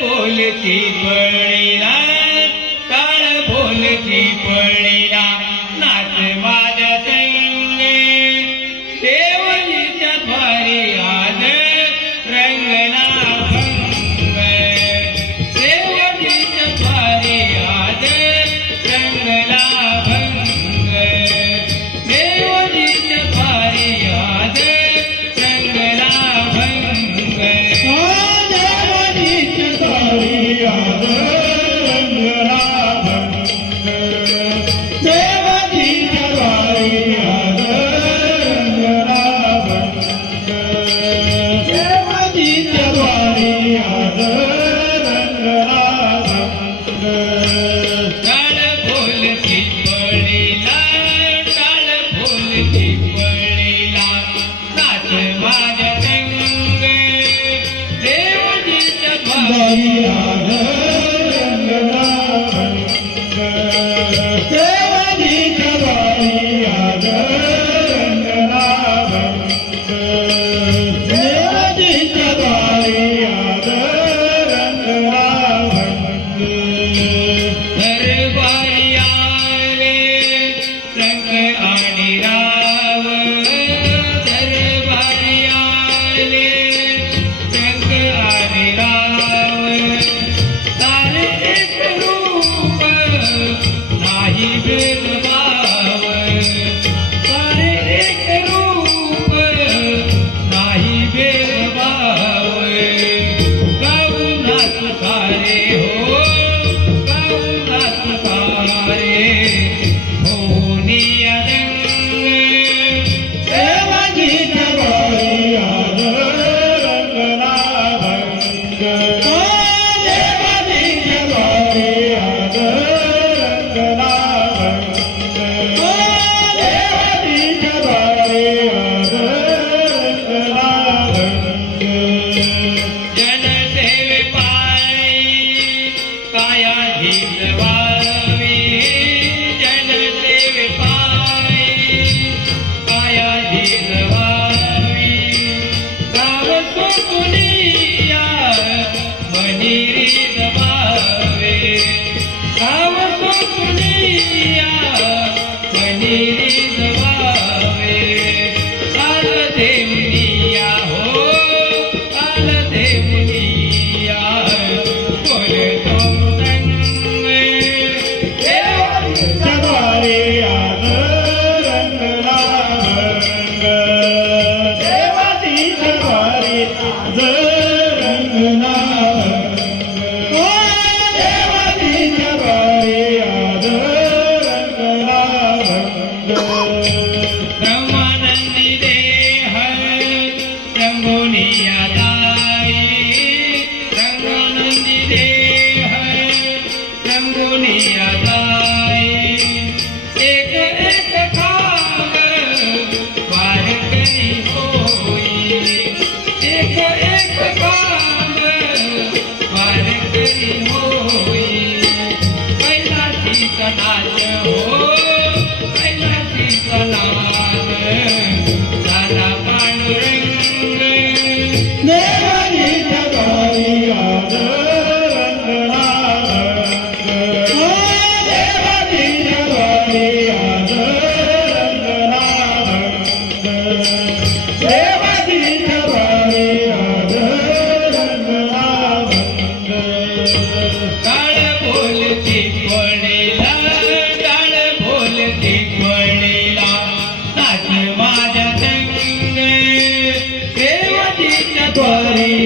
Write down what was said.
ભોલથી પરણીરા કાળ ભોલથી પરણીરા மலையாக जनसेवे पाय काया हितवा ಕಣ್ಣೀರಿಯ ಕಣ್ಣೀರಿ ब्रह्मानंदी देह रंगोलिया दाई रंगानंदी देह रंगोलिया दाई एक एक खागर वारकरी होई. एक एक खागर वारकरी होई. पहिला ती कदाच हो Yeah. করে